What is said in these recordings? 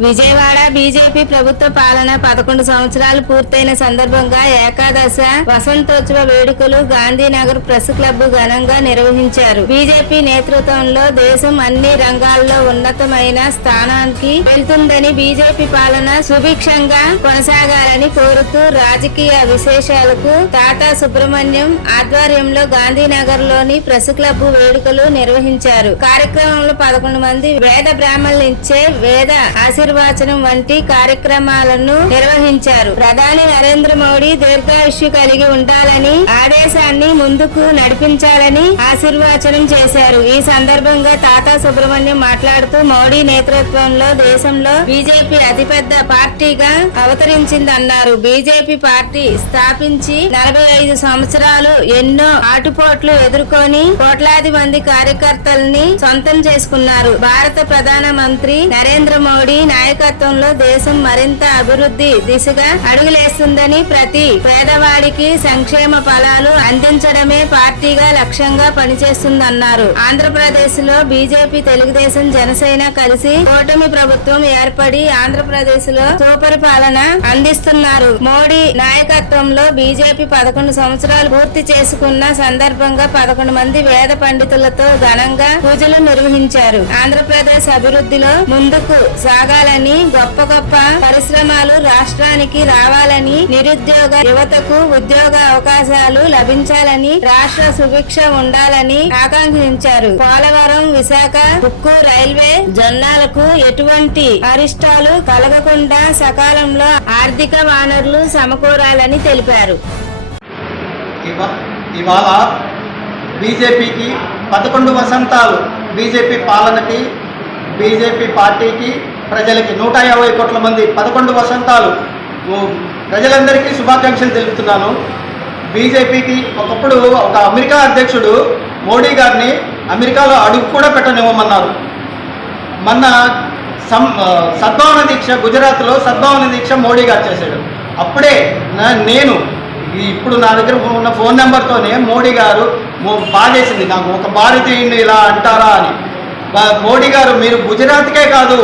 Vijayawada BJP ప్రభుత్వ పాలన పదకొండు సంవత్సరాలు పూర్తయిన సందర్భంగా ఏకాదశ వసంతోత్సవ వేడుకలు గాంధీనగర్ ప్రెస్ క్లబ్ ఘనంగా నిర్వహించారు. బీజేపీ నేతృత్వంలో దేశం అన్ని రంగాల్లో ఉన్నతమైన స్థానానికి వెళ్తుందని బీజేపీ పాలన సుభిక్షంగా కొనసాగాలని కోరుతూ రాజకీయ విశేషాలకు టాటా సుబ్రహ్మణ్యం ఆధ్వర్యంలో గాంధీనగర్లోని ప్రెస్ క్లబ్ వేడుకలు నిర్వహించారు. కార్యక్రమంలో పదకొండు మంది వేద బ్రాహ్మణులు ఇచ్చే వేద ఆశీర్వాచనం వంటి కార్యక్రమాలను నిర్వహించారు. ప్రధాని నరేంద్ర మోడీ దీర్ఘాయుష్యు కలిగి ఉండాలని ఆదేశాన్ని ముందుకు నడిపించాలని ఆశీర్వాచనం చేశారు. ఈ సందర్భంగా తాతా సుబ్రహ్మణ్యం మాట్లాడుతూ మోడీ నేతృత్వంలో దేశంలో బీజేపీ అతిపెద్ద పార్టీగా అవతరించిందన్నారు. బీజేపీ పార్టీ స్థాపించి నలభై ఐదు సంవత్సరాలు ఎన్నో ఆటుపోట్లు ఎదుర్కొని కోట్లాది మంది కార్యకర్తల్ని సొంతం చేసుకున్నారు. భారత ప్రధాన మంత్రి నరేంద్ర మోడీ నాయకత్వంలో దేశం మరింత అభివృద్ధి దిశగా అడుగులేస్తుందని ప్రతి పేదవాడికి సంక్షేమ ఫలాలు అందించడమే పార్టీగా లక్ష్యంగా పనిచేస్తుందన్నారు. ఆంధ్రప్రదేశ్లో బీజేపీ తెలుగుదేశం జనసేన కలిసి కూటమి ప్రభుత్వం ఏర్పడి ఆంధ్రప్రదేశ్లో సుపరిపాలన అందిస్తున్నారు. మోడీ నాయకత్వంలో బీజేపీ పదకొండు సంవత్సరాలు పూర్తి చేసుకున్న సందర్భంగా పదకొండు మంది వేద పండితులతో ఘనంగా పూజలు నిర్వహించారు. ఆంధ్రప్రదేశ్ అభివృద్ధిలో ముందుకు పెరగాలని గొప్ప గొప్ప పరిశ్రమలు రాష్ట్రానికి రావాలని నిరుద్యోగ యువతకు ఉద్యోగ అవకాశాలు లభించాలని రాష్ట్ర సుభిక్ష ఉండాలని ఆకాంక్షించారు. పోలవరం విశాఖ ఉక్కు రైల్వే జొన్నాలకు ఎటువంటి అరిష్టాలు కలగకుండా సకాలంలో ఆర్థిక వనరులు సమకూరాలని తెలిపారు. ఇవాళ బీజేపీకి పదకొండు వసంతాలు. బీజేపీ పాలనకి బీజేపీ పార్టీకి ప్రజలకి నూట యాభై కోట్ల మంది పదకొండు వసంతాలు. ప్రజలందరికీ శుభాకాంక్షలు తెలుపుతున్నాను. బీజేపీకి ఒకప్పుడు ఒక అమెరికా అధ్యక్షుడు మోడీ గారిని అమెరికాలో అడుగు కూడా పెట్టనివ్వమన్నారు. మొన్న సం సద్భావన దీక్ష గుజరాత్లో సద్భావన దీక్ష మోడీ గారు చేశాడు. అప్పుడే నేను ఇప్పుడు నా దగ్గర ఉన్న ఫోన్ నెంబర్తోనే మోడీ గారు మో- బాధేసింది. నాకు ఒక భారతీయుని ఇలా అంటారా అని. మోడీ గారు మీరు గుజరాత్కే కాదు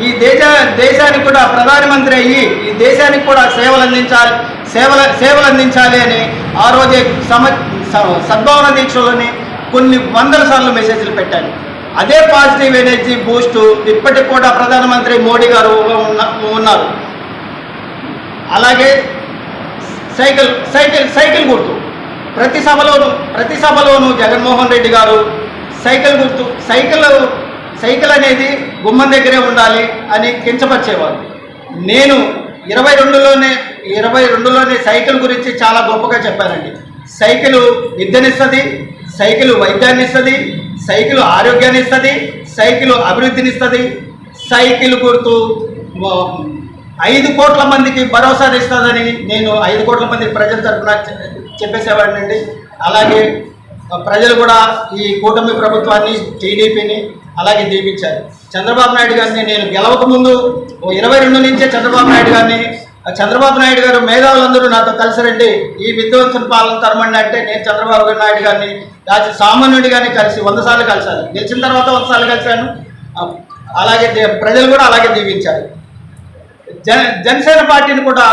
ఈ దేశ దేశానికి కూడా ప్రధానమంత్రి అయ్యి ఈ దేశానికి కూడా సేవలు అందించాలి సేవల సేవలు అందించాలి అని ఆ రోజే సమ స- సద్భావన దీక్షలోని కొన్ని వందల సార్లు మెసేజ్లు పెట్టాను అదే పాజిటివ్ ఎనర్జీ బూస్ట్ ఇప్పటికి కూడా ప్రధానమంత్రి మోడీ గారు ఉన్న- ఉన్నారు. అలాగే సైకిల్ సైకిల్ సైకిల్ గుర్తు. ప్రతి సభలోను ప్రతి సభలోను జగన్మోహన్ రెడ్డి గారు సైకిల్ గుర్తు సైకిల్ సైకిల్ అనేది గుమ్మం దగ్గరే ఉండాలి అని కించపరిచేవారు. నేను ఇరవై రెండులోనే ఇరవై రెండులోనే సైకిల్ గురించి చాలా గొప్పగా చెప్పానండి. సైకిల్ విద్యనిస్తుంది సైకిల్ వైద్యాన్ని ఇస్తుంది సైకిల్ ఆరోగ్యాన్ని ఇస్తుంది సైకిల్ అభివృద్ధినిస్తుంది. సైకిల్ గుర్తు ఐదు కోట్ల మందికి భరోసా ఇస్తుందని నేను ఐదు కోట్ల మంది ప్రజల తరఫున చెప్పేసేవాడినండి. అలాగే ప్రజలు కూడా ఈ కూటమి ప్రభుత్వాన్ని టీడీపీని అలాగే దీపించారు చంద్రబాబు నాయుడు గారిని నేను గెలవక ముందు ఓ ఇరవై రెండు నుంచే చంద్రబాబు నాయుడు గారిని చంద్రబాబు నాయుడు గారు మేధావులందరూ నాతో కలిసి రండి. ఈ విధ్వంసం పాలన తరమండి అంటే నేను చంద్రబాబు నాయుడు గారిని రాజ సామాన్యుడిగానే కలిసి వంద సార్లు కలిశాను. గెలిచిన తర్వాత వంద సార్లు కలిశాను. అలాగే ప్రజలు కూడా అలాగే దీవించారు. జన జనసేన పార్టీని కూడా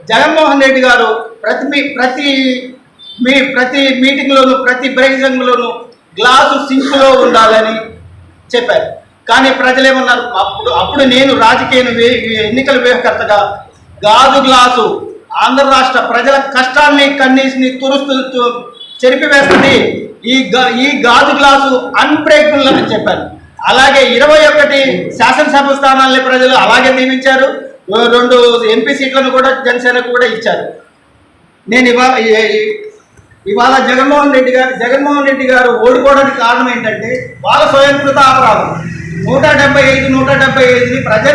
జగన్మోహన్ రెడ్డి గారు ప్రతి ప్రతి మీ ప్రతి మీటింగ్లోను ప్రతి బ్రేకింగ్లోను గ్లాసు సింక్లో ఉండాలని చెప్పారు. కానీ ప్రజలేమన్నారు అప్పుడు అప్పుడు నేను రాజకీయ ఎన్నికల వ్యూహకర్తగా గాజు గ్లాసు ఆంధ్ర రాష్ట్ర ప్రజల కష్టాన్ని కన్నీసిని తురుస్తు చెరిపివేస్తుంది. ఈ గా ఈ గాజు గ్లాసు అన్బ్రేకబుల్ అని చెప్పారు. అలాగే ఇరవై ఒకటి శాసనసభ స్థానాలని ప్రజలు అలాగే నియమించారు. రెండు ఎంపీ సీట్లను కూడా జనసేనకు కూడా ఇచ్చారు. నేను ఇవా ఇవాళ జగన్మోహన్ రెడ్డి గారు జగన్మోహన్ రెడ్డి గారు ఓడిపోవడానికి కారణం ఏంటంటే వాళ్ళ స్వయంకృత అపరాధం నూట డెబ్బై ఐదు నూట డెబ్బై ఐదుని ప్రజలు